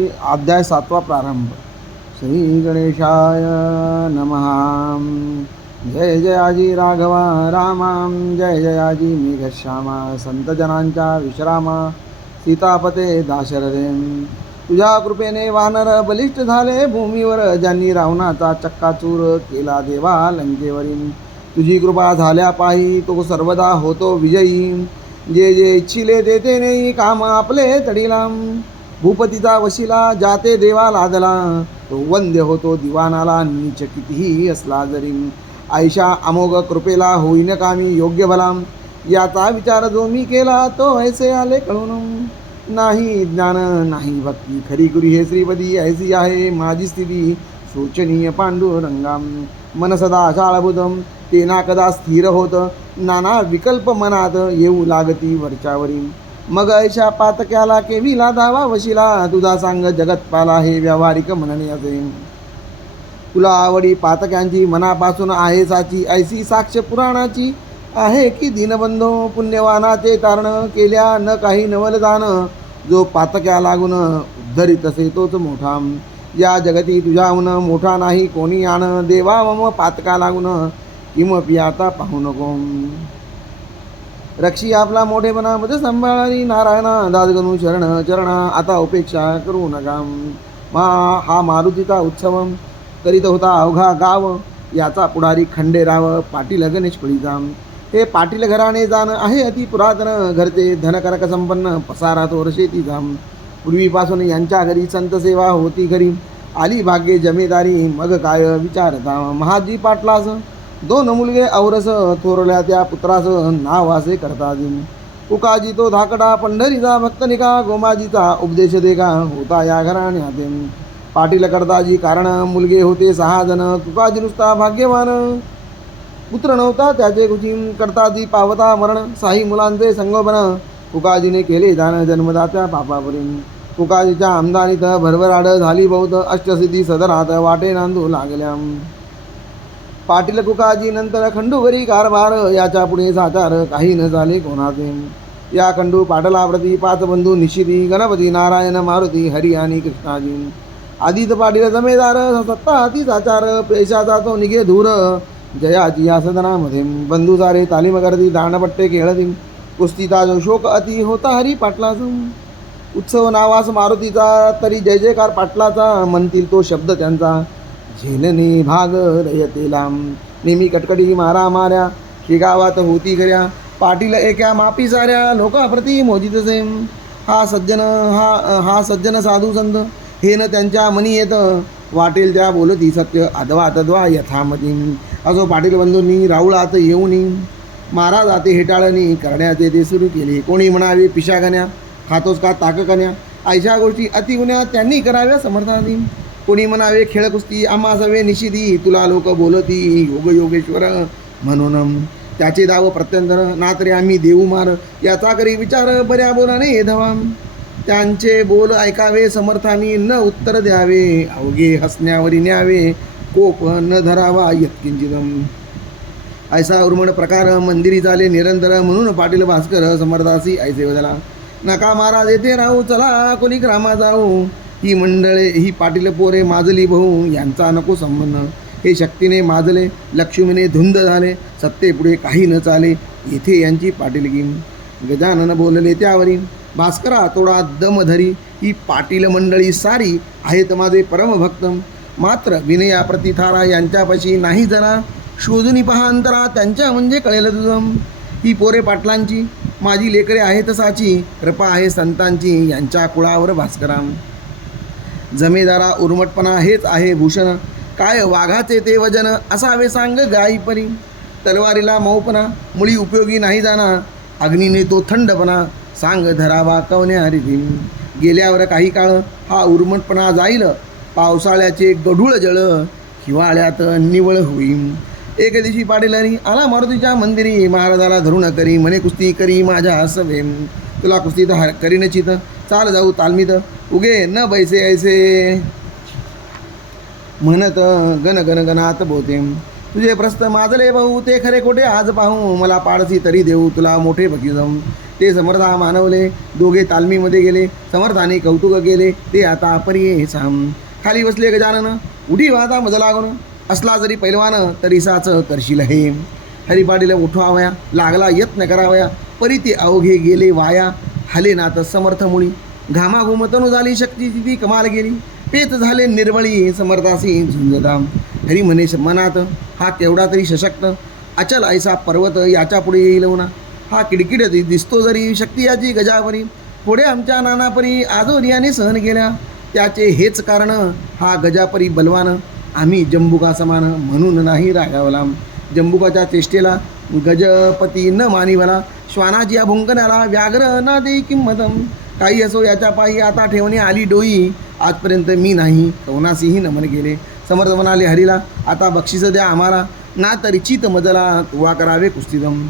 अध्याय 7वा प्रारंभ. श्री गणेशाय नमः. जय जयाजी राघवा रामा, जय जयाजी मेघश्यामा, संत जनांच्या विश्रामा, सीतापते दाशरथे. तुझ्या कृपेने वानर बलिष्ठ झाले भूमीवर, ज्यांनी रावणाचा चक्काचूर केला देवा लंकेवरील. तुझी कृपा झाल्या पायी तो सर्वदा होतो विजयी, जे जे इच्छिले देते नेई काम आपले तडिला. भूपतीचा वशिला जाते देवा लादला, तो वंद्य होतो दिवानाला नीच कितीही असला जरी. आयशा अमोघ कृपेला होईन कामी योग्य भला, याचा विचार जो मी केला तो ऐसे आले कळून. नाही ज्ञान नाही भक्ती खरी गुरी हे श्रीपदी, ऐसी आहे माझी स्थिती शोचनीय पांडुरंगा. मन सदा शाळभूतम ते ना कदा स्थिर होत, नाना विकल्प मनात येऊ लागती वरच्यावरी. मग ऐशा पातक्याला केविला दावा वशिला, तुझा सांग जगतपाला हे व्यावहारिक म्हणणे असे. तुला आवडी पातक्यांची मनापासून आहे साची, ऐसी साक्ष पुराणाची आहे की दीनबंधो पुण्यवानाचे तारण केल्या न काही नवलदान. जो पातक्या लागून उद्धरित असे तोच मोठा, या जगती तुझ्याहून मोठा नाही कोणी आण. देवा मम पातका लागून किमपि आता पाहू नको. रक्षी आपला मोठेपणा मज सांभाळी नारायणा, दादगणू शरण चरणा आता उपेक्षा करू नका. हा मारुतीचा उत्सव करीत होता अवघा गाव, याचा पुढारी खंडेराव पाटील गणेश फळीचा. हे पाटील घराणे जाण आहे अति पुरातन, घरचे धनकरक संपन्न पसारा तोर शेतीचा. पूर्वीपासून यांच्या घरी संत सेवा होती घरी, आली भाग्ये जमेदारी मग काय विचारता. महाजी पाटलास दोन मुलगे औरस, थोरल्या त्या पुत्रास नाव असे करतात. उकाजी तो धाकडा पंढरीचा भक्तनिका, गोमाजीचा उपदेश देगा होता या घराण्यात. पाटील करताजी कारण मुलगे होते 6 जण, तुकाजी नुसता भाग्यवान पुत्र नव्हता त्याचे कुची. करताजी पावता मरण 6 मुलांचे संगोपन, तुकाजीने केले दान जन्मदात्या पापावरील. तुकाजीच्या आमदानीत भरभराट झाली बहुत, अष्टसिद्धी सदरात वाटे नांदू लागल्या. पाटील कुकाजी नंतर खंडूवरी कारभार, याच्या पुढे साचार काही न झाले कोणाचे. या खंडू पाटलाप्रती 5 बंधू निशिती, गणपती नारायण मारुती हरी आणि कृष्णाजी. आदित पाटील जमेदार सत्ता अति साचार, पैशाचा तो निघे धूर जयाची या सदनामध्ये. बंधू सारे तालीम करती दांडपट्टे खेळती, कुस्तीचा जो शोक अति होता हरी पाटलाचा. उत्सव नावास मारुतीचा तरी जय जयकार पाटलाचा, म्हणतील तो शब्द त्यांचा झेलने भाग रयतेला. नेहमी कटकटी मारा माऱ्या गावात होती खऱ्या, पाटील एका मापी साऱ्या लोकाप्रती मोजितसे. हा सज्जन साधू संत हे न त्यांच्या मनी येत, वाटेल त्या बोलती सत्य अद्वा तद्वा यथामती. असो पाटील बंधूंनी राऊळात येऊनी, मारा जाते हेटाळणी करण्याचे ते सुरू केले. कोणी म्हणावे पिशागण्या खातोस का ताककण्या, ऐशा गोष्टी अतिगुण्या त्यांनी कराव्या समर्थानी. कोणी म्हणावे खेळ कुस्ती आम्हा सवे निशिदी, तुला लोक बोलती योग योगेश्वर म्हणून. त्याचे दाव प्रत्यंतर नातरे आम्ही देऊ मार, याचा करी विचार बऱ्या बोलाने धवा. त्यांचे बोल ऐकावे समर्थानी न उत्तर द्यावे, अवघे हसण्यावरी न्यावे कोप न धरावा यत्किंचितम. ऐसा उर्मण प्रकार मंदिरी झाले निरंतर, म्हणून पाटील भास्कर समर्थासी ऐसे बदला. नका महाराज येथे राहू चला कोणी ग्रामा जाऊ, ही मंडळे ही पाटील पोरे माजली भाऊ, यांचा नको संबंध. हे शक्तीने माजले लक्ष्मीने धुंद झाले, सत्तेपुढे काही न चाले येथे यांची पाटीलगी. गजानन बोलले त्यावरी भास्करा तोडा दम धरी, ही पाटील मंडळी सारी आहेत माझे परमभक्त. मात्र विनया प्रतिथारा यांच्यापाशी नाही जरा, शोधून पहा अंतरा त्यांच्या म्हणजे कळेल तुझं. ही पोरे पाटलांची माझी लेकरे आहेत साची, कृपा आहे संतांची यांच्या कुळावर भास्करा. जमेदारा उर्मटपणा हेच आहे भूषण, काय वाघाचे ते वजन असावे सांग गायीपरी. तलवारीला मऊपणा मुळी उपयोगी नाही जाणा, अग्नीने तो थंडपणा सांग धरावा कवन्या रिधी. गेल्यावर काही काळ हा उर्मटपणा जाईल, पावसाळ्याचे गढूळ जळ हिवाळ्यात निवळ होईल. एक दिवशी पाटीलनी आला मारुतीच्या मंदिरी, महाराजाला धरून करी म्हणे कुस्ती करी माझ्या सवे. तुला कुस्ती तर करीन चित, चाल जाऊ तालमीत उगे न बैसे ऐसे म्हणत गण गण गणात बोते. तुझे प्रस्थ माजले भाऊ ते खरे खोटे आज पाहू मला पाडसी तरी देऊ तुला मोठे बक्षीसम. ते समर्था मानवले दोघे तालमीमध्ये गेले समर्थाने कौतुक केले ते आता परी साम. खाली बसले गजानन उठी वाहता मज लागून असला जरी पैलवान तरी साच करशील हे. हरिपाटील उठवावया लागला यत्न करावया परी ते अवघे गेले वाया हले नात समर्थ मुळी. घामाघुमतनु झाली शक्तीची ती कमाल गेली पेत झाले निर्मळी समर्थासी झुंजदाम. हरी म्हणे मनात हा केवढा तरी सशक्त अचल ऐसा पर्वत याच्या पुढे येईल ना. हा किडकिड दिसतो जरी शक्ती याची गजावरी पुढे आमच्या नानापरी आजोरियाने सहन केल्या त्याचे हेच कारण हा गजापरी बलवान आम्ही जंबुका समान म्हणून नाही रागावला. जंबुकाच्या चेष्टेला गजपती न मानिवला श्वानाची या भुंकण्याला व्याघ्र न देई किंमतम. काही असो याच्या पायी आता ठेवणे आली डोई आजपर्यंत मी नाही कवनासीही नमन केले. समर्थ म्हणाले हरीला आता बक्षीस द्या आम्हाला ना तरी चित मजला तुवा करावे कुस्तीदम.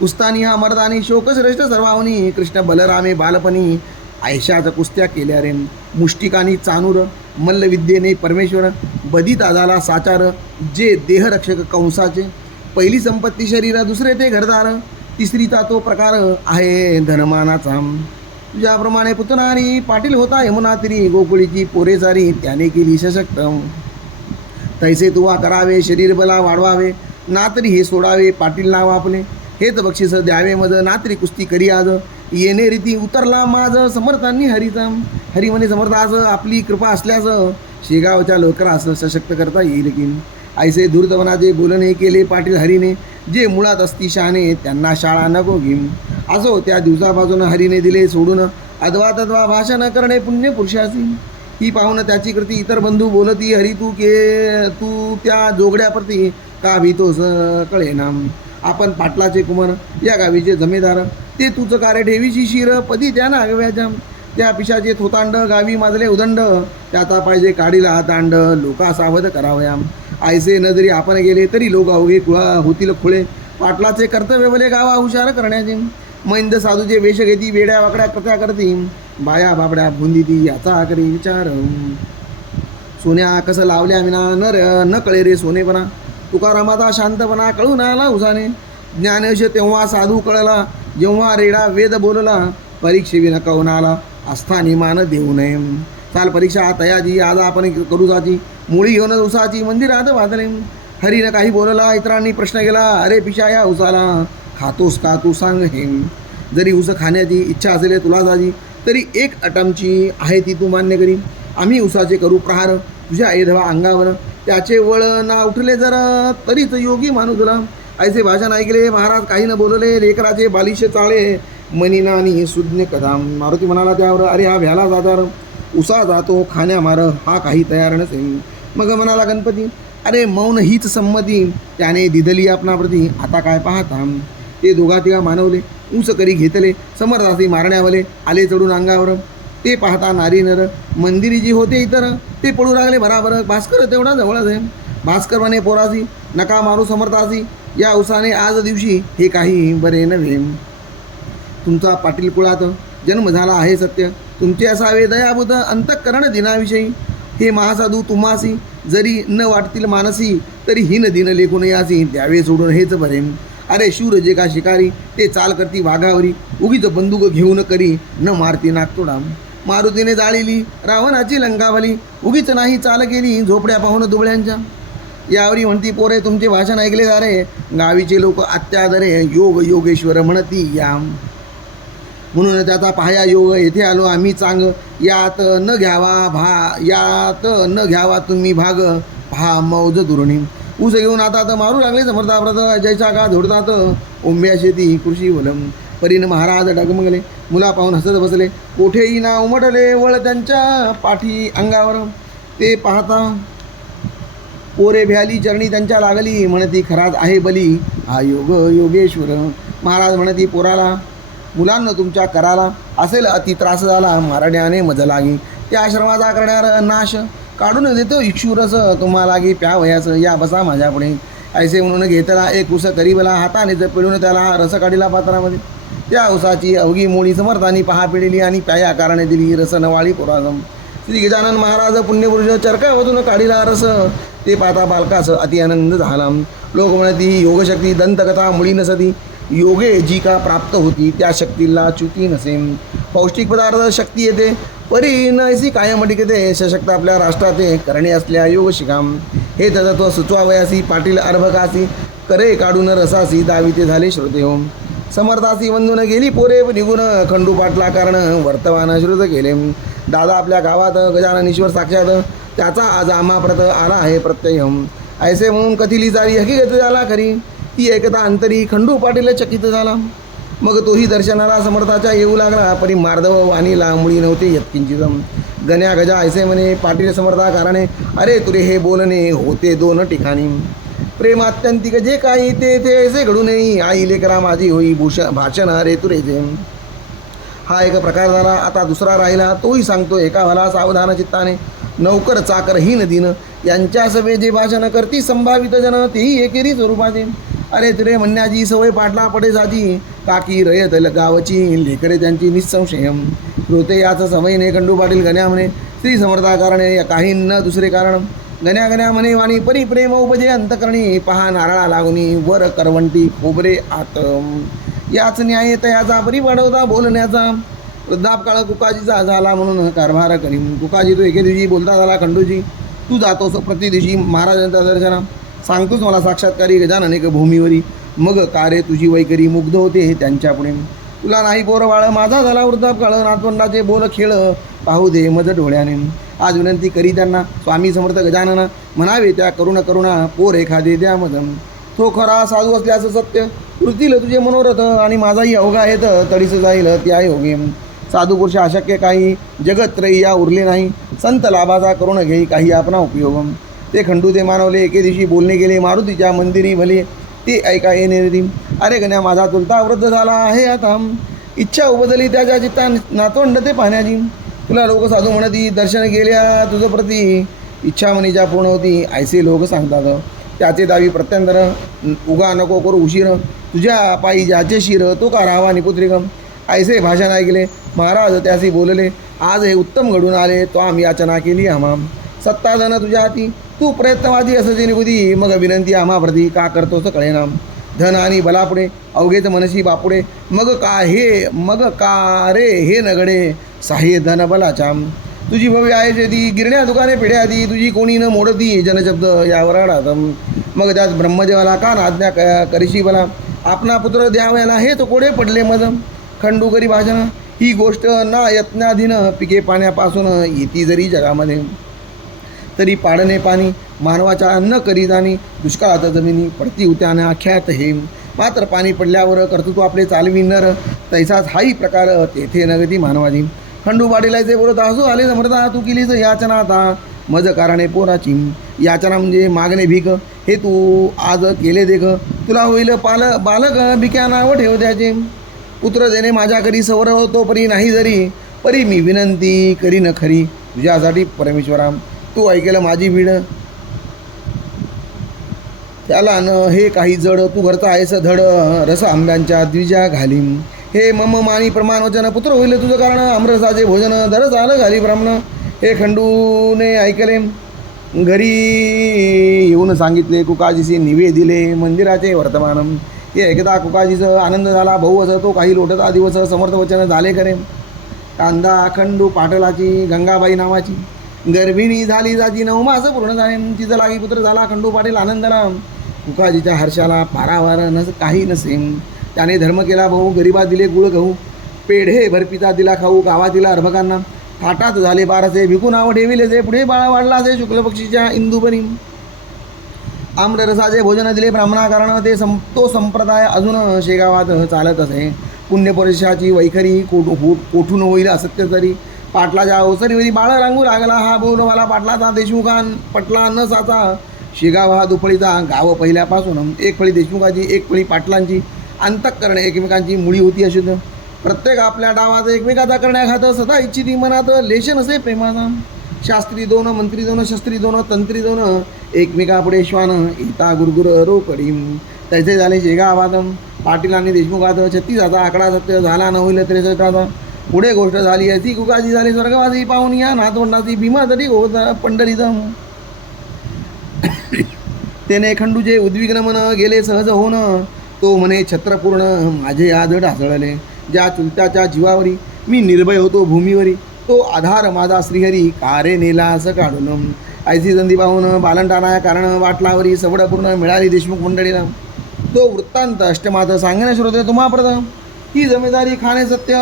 कुस्तानी हा मर्दानी शोकश्रेष्ठ सर्वावनी कृष्ण बलरामे बालपणी आयशाच्या कुस्त्या केल्या रे. मुष्टिकानी चानूर मल्लविद्येने परमेश्वर बदिता झाला साचार जे देहरक्षक कंसाचे. पहिली संपत्ती शरीर दुसरे ते घरदार तिसरीचा तो प्रकार आहे धनमानाचा. तुझ्याप्रमाणे पुतनारी पाटील होता यमुना तिरी गोकुळीची पोरे सारी त्याने केली सशक्त. तैसे तुवा करावे शरीर बला वाढवावे ना तरी हे सोडावे पाटील नाव आपले. हेच बक्षीस द्यावे मज ना तरी कुस्ती करी आज येणे रीती उतरला माझ समर्थांनी हरीचा. हरी म्हणे समर्थास आपली कृपा असल्यास शेगावच्या लोकरास सशक्त करता येईल की. ऐसे धूर्तवनाचे बोलणे केले पाटील हरीने जे मुळात असती शहाणे त्यांना शाळा नको घेईन. असो त्या दिवसापासून हरीने दिले सोडून अद्वा तद्वा भाषण करणे पुण्य पुरुषासी. ही पाहून त्याची कृती इतर बंधू बोलती हरी तू त्या जोगड्याप्रती का भीतोस कळेना. आपण पाटलाचे कुमार या गावीचे जमेदार ते तुझं कार्य ठेवीची शिर पदी त्या नागव्याच्या. त्या पिशाचे थोतांड गावी माजले उदंड त्याचा पाहिजे काढीला दांड लोका सावध करावया. आयसे न जरी आपण गेले तरी लोक अवघे कुळा होतील खुळे पाटलाचे कर्तव्य भले गावा हुशार करण्याचे. मैंद साधूचे वेश घेती वेड्या वाकड्या कथ्या करती बाया बाबड्या भुंदिती याचा करी विचार. सोन्या कसं लावल्या विना न कळे रे सोनेपणा तुकारामाचा शांतपणा कळून आला उसाने. ज्ञानेश तेव्हा साधू कळला जेव्हा रेडा वेद बोलला परीक्षेविना कवनाला आस्थानी मान देऊ नये. चाल परीक्षा तयाची आज आपण करू जाची मुळी घेऊन उसाची मंदिरात वाजले. हरीनं काही बोलला इतरांनी प्रश्न केला अरे पिशा या उसाला खातोस का तू सांग हे. जरी उस खाण्याची इच्छा असेल तुला जाजी तरी एक अटमची आहे ती तू मान्य करी. आम्ही उसाचे करू प्रहार तुझ्या ऐधवा अंगावर त्याचे वळ ना उठले जरा तरीच योगी माणूस तुला. ऐसे भाषण ऐकले महाराज काही न बोलले लेकराचे बालिश चाळे मनीना आणि सुज्ञ कदाम. मारुती म्हणाला त्यावर अरे हा भ्याला जाजार उसा जातो खाण्या मार हा काही तयार नसेल. मग म्हणाला गणपती अरे मौन हीच संमती त्याने दिदली आपणाप्रती आता काय पाहता. ते दोघा तिघा मानवले ऊस करी घेतले समर्थासी मारण्यावले आले चढून अंगावर. ते पाहता नारी नर मंदिरी जी होते इतर ते पडू लागले बराबर. भास्कर तेवढा जवळच आहे. भास्कर म्हणे पोरासी नका मारू समर्थासी या उसाने आज दिवशी हे काही बरे नव्हे. तुमचा पाटील कुळात जन्म झाला आहे सत्य तुमचे असावे दयाबुध अंतःकरण दिनाविषयी. हे महासाधू तुम्हासी जरी न वाटतील मानसी तरी हिन दिन लेखून यासी द्यावे सोडून हेच बरे. अरे शूर जे का शिकारी ते चाल करती वाघावरी उगीच बंदूक घेऊन करी न मारती नागतोडा. मारुतीने जाळीली रावणाची लंकावली उगीच नाही चाल केली झोपड्या पाहून दुबळ्यांच्या. यावरी म्हणती पोरे तुमचे भाषण ऐकले जा रे गावीचे लोक अत्यादरे योग योगेश्वर म्हणती या. म्हणून त्याचा पाया योग येथे आलो आम्ही चांग यात न घ्यावा तुम्ही भाग पहा मौज दुरणी. ऊस घेऊन आता तर मारू लागले समर्थाप्रत जैसा का झोडतात ओंब्या शेती कृषी वलम. परीन महाराज डगमगले मुला पाहून हसत बसले कोठेही ना उमटले वळ त्यांच्या पाठी अंगावर. ते पाहता पोरे भ्याली चरणी त्यांच्या लागली म्हणती खराच आहे बली हा योग योगेश्वर. महाराज म्हणती पोराला मुलांना तुमच्या कराला असेल अति त्रास झाला मारण्याने मज लागी. त्या आश्रमाचा करणार नाश काढून देतो इक्षुरस तुम्हा लागी प्या वयाचं या बसा माझ्यापुढे. ऐसे म्हणून घेतला एक उस करीबला हाताने पिळून त्याला रस काढीला पात्रामध्ये. त्या उसाची अवघी मोळी समर्थांनी पहा पिळली आणि प्याया आकाराने दिली रस नवाळी पोराजम. श्री गजानन महाराज पुण्यपुरुष चरकामधून काढीला रस ते पाहता बालकास अति आनंद झाला. लोक म्हणती योगशक्ती दंतकथा मुळी नसती, योगे जी का प्राप्त होती त्या शक्तीला च्युती नसे. पौष्टिक पदार्थ शक्ती येते परी नैसी कायम टिकते. सशक्त आपल्या राष्ट्राचे करणे असल्या योग शिकाम. हे तत्त्व सुचवावयासी पाटील अर्भकासी, करे काढून रसासी दाविते झाले श्रोते हो. समर्थासी वंदून गेली पोरे निघून, खंडू पाटला कारण वर्तमान श्रुत केले. दादा आपल्या गावात गजानन ईश्वर साक्षात, त्याचा आज आम्हा प्रत आला आहे प्रत्यय. ऐसे म्हणून कथिली सारी हकीकत झाला खरी, ती एकता अंतरी खंडू पाटील चकित झाला. मग तोही दर्शनाला समर्थाच्या येऊ लागला, परी मार्दव वाणीला मुळी नव्हते यत्किंचित. गण्या गजा ऐसे म्हणे पाटील समर्था कारणे, अरे तुरे हे बोलणे होते दोन ठिकाणी. प्रेमात्यंतिक जे काही ते ते ऐसे घडू नये, आई लेकरा माझी होई भाषण रे तुरेचे. हा एक प्रकार झाला. आता दुसरा राहिला, तोही सांगतो एका भला सावधान चित्ताने. नौकर चाकर हीन दिन यांच्या सभे जे भाषण करती संभावित जन, तेही एकेरी स्वरूपाचे. अरे तुरे म्हणण्याची सवय पाटला पडे जाती, काकी रयत गावची लेकरे त्यांची निसंशय. श्रोते याच सवयीने खंडू पाटील गण्या म्हणे श्री समर्था कारणे, काही न दुसरे कारण. गण्या गण्या म्हणे वाणी परी प्रेम उपजे अंतकरणी, पहा नारळा लागुनी वर करवंटी खोबरे आत. याच न्याय तयाचा परी वाढवता बोलण्याचा. वृद्धापकाळ कुकाजीचा झाला म्हणून कारभार करीन. कुकाजी तू एके दिवशी बोलता झाला खंडूजी, तू जातोस प्रति दिवशी महाराजांच्या दर्शना, सांगतोस मला साक्षात्कारी गजानन एक भूमीवरी. मग कारे तुझी वैकरी मुग्ध होते त्यांच्या पुढे. तुला नाही पोर बाळ माझा झाला वृद्धापकाळ, नातवंडाचे बोल खेळ पाहू दे मज डोळ्याने. आज विनंती करी त्यांना स्वामी समर्थ गजानन, म्हणावे त्या करुणा पोर एखादे द्या मज. तो खरा साधू असल्याचं सत्य वृत्तील तुझे मनोरथ, आणि माझाही अवघा आहेत तडीस जाईल त्या योगे. साधू पुरुष अशक्य काही जगत या उरले नाही, संत लाभाचा करून घेई काही आपला उपयोग. ते खंडू ते मानवले एके दिवशी बोलणे गेले मारुतीच्या मंदिरी भले, ते ऐका येणे. अरे गण्या माझा चुलता वृद्ध झाला आहे आता, इच्छा उपजली त्याच्या चित्ता नातवंड ते पाहण्याची. तुला लोक साधू म्हणती दर्शन गेल्या तुझं प्रती, इच्छा मनीच्या पूर्ण होती ऐसे लोक सांगतात. त्याचे दावी प्रत्यंतर उगा नको करू उशीर, तुझ्या पायी ज्याचे शिर तो का राहावा निपुत्रिक. ऐसे भाषण ऐकले महाराज त्यासी बोलले, आज हे उत्तम घडून आले तो आम्ही याचना केली आम्हा. सत्ताधन तुझ्या हाती तू प्रयत्नवादी असते निबुधी, मग विनंती आम्हा प्रती का करतोस कळेना. धन आणि बलापुढे अवघेच मनशी बापुढे, मग का रे हे नगडे साहे धन बलाच्या. तुझी भव्य आहे शेती गिरण्या दुकाने पिढ्या आधी, तुझी कोणी न मोडती जनशब्द यावर अडात. मग त्यात ब्रह्मदेवाला का आज्ञा करीशी बला, आपला पुत्र द्यावयाला हे तो कोडे पडले मज. खंडू करी भाषण ही गोष्ट ना यत्नाधीन, पिके पाण्यापासून येती जरी जगामध्ये, तरी पाडणे पाणी मानवाच्या न करी जाणी. दुष्काळात जमिनी पडती उत्यानं आख्यात हे, मात्र पाणी पडल्यावर कर्तृत्व आपले चालवी नर, तैसाच हाही प्रकार तेथे नगती मानवाची. खंडू पाटीलाचे बोलत असू आले समर्था, तू केलीच याचना आता मज कारणे पोराची. याचना म्हणजे मागणे भीक, हे तू आज केले देख, तुला होईल बालक भिक्या नाव ठेव त्याचे. पुत्र देणे माझ्या करी सवर होतो परी नाही जरी, परी मी विनंती करीन खरी तुझ्यासाठी परमेश्वरा. तू ऐकेल माझी भीड त्याला न हे काही जड, तू घरचा आहेस धड रस आंब्यांच्या द्विजा घालीम. हे मम मानी प्रमाण वचन, पुत्र होईल तुझं कारण आमरसाचे भोजन, दरस आलं घाली ब्राह्मण. हे खंडूने ऐकले घरी येऊन सांगितले, कुकाजीशी निवे दिले मंदिराचे वर्तमान. हे एकदा कुकाजीचं आनंद झाला बहु असं, तो काही लोटता दिवस समर्थ वचन झाले करे. कांदा खंडू पाटलाची गंगाबाई नावाची, गर्भिणी झाली जाची 9 मास पूर्ण झाले, तिचं लागी पुत्र झाला खंडू पाटील आनंदाला. कुकाजीच्या हर्षाला पारावार काही नसेल, त्याने धर्म केला भाऊ, गरिबात दिले गुळ गहू, पेढे भरपिता दिला खाऊ, गावातील अर्भकांना थाटात झाले बारसे, भिकू नाव ठेविले जे, पुढे बाळा वाढला असे शुक्लपक्षीच्या इंदुबरी. आम्ररसाचे भोजन दिले ब्राह्मणा कारण, तो संप्रदाय अजून शेगावात चालत असे. पुण्यपुरुषाची वैखरी कोठून होईल असत्य तरी, पाटलाच्या अवसरीवरी बाळ रांगू लागला हा बोलवाला पाटलाचा देशमुखान पटला न साचा. शेगाव हा दुफळीचा गाव पहिल्यापासून, एक फळी देशमुखाची एक फळी पाटलांची, अंतःकरण एकमेकांची मुळी होती अशुद्ध. प्रत्येक आपल्या डावात एकमेकाचा करण्याघात, सदा इच्छिती मनात लेश नसे प्रेमाचा. शास्त्री दोन मंत्री दोन शस्त्री दोन तंत्री दोन, एकमेकापुढे श्वान येता गुरगुर रोकडी. तैसे झाले शेगावात पाटीलांनी देशमुखात 36चा आकडा सत्य झाला न होईल 63चा. पुढे गोष्ट झाली अशी कुकाजी झाली स्वर्गवासी, पाहून या नातवंडाची भीमा तरी होत पंढरीत. तेने खंडूचे उद्विग्न मन गेले सहज होऊन, तो म्हणे छत्रपूर्ण माझे आज ढासळले, ज्या चुलत्याच्या जीवावरी मी निर्भय होतो भूमीवरी, तो आधार माझा श्रीहरी कारे नेला असं काढून. ऐसी संधी पाहून बालंटाना कारण वाटलावरी सवड पूर्ण मिळाली देशमुख मंडळीला. तो वृत्तांत अष्टमात सांगणे श्रोते तुम्हाप्रत, ही जमेदारी खाणे सत्य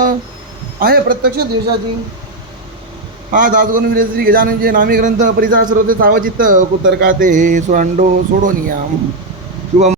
आहे प्रत्यक्ष देशाची. हा दासगुण श्री गजाननचे नामी ग्रंथ परिचा श्रोते सावचित्त कुतर्का ते सोडोनिया शुभम.